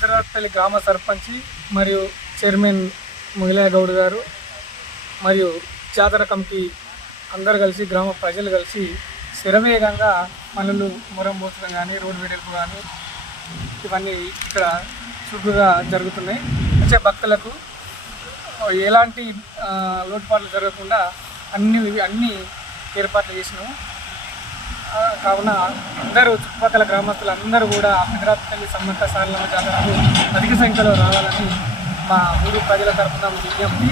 పెద్దరాట్పల్లి గ్రామ సర్పంచి మరియు చైర్మన్ ముగిలయ్య గౌడ్ గారు మరియు జాతర కమిటీ అందరు కలిసి గ్రామ ప్రజలు కలిసి శరవేగంగా పనులు మొరంబోసడం కానీ రోడ్డు వెడల్పు కానీ ఇవన్నీ ఇక్కడ చురుకుగా జరుగుతున్నాయి. వచ్చే భక్తులకు ఎలాంటి లోటుపాట్లు జరగకుండా అన్ని ఏర్పాట్లు చేసినాము. కావున అందరూ చుట్టుపక్కల గ్రామస్తులు అందరూ కూడా పెద్దరాట్పల్లి సమ్మక్క సారలమ్మ జాతరకు అధిక సంఖ్యలో రావాలని మా ఊరు ప్రజల తరఫున విజ్ఞప్తి.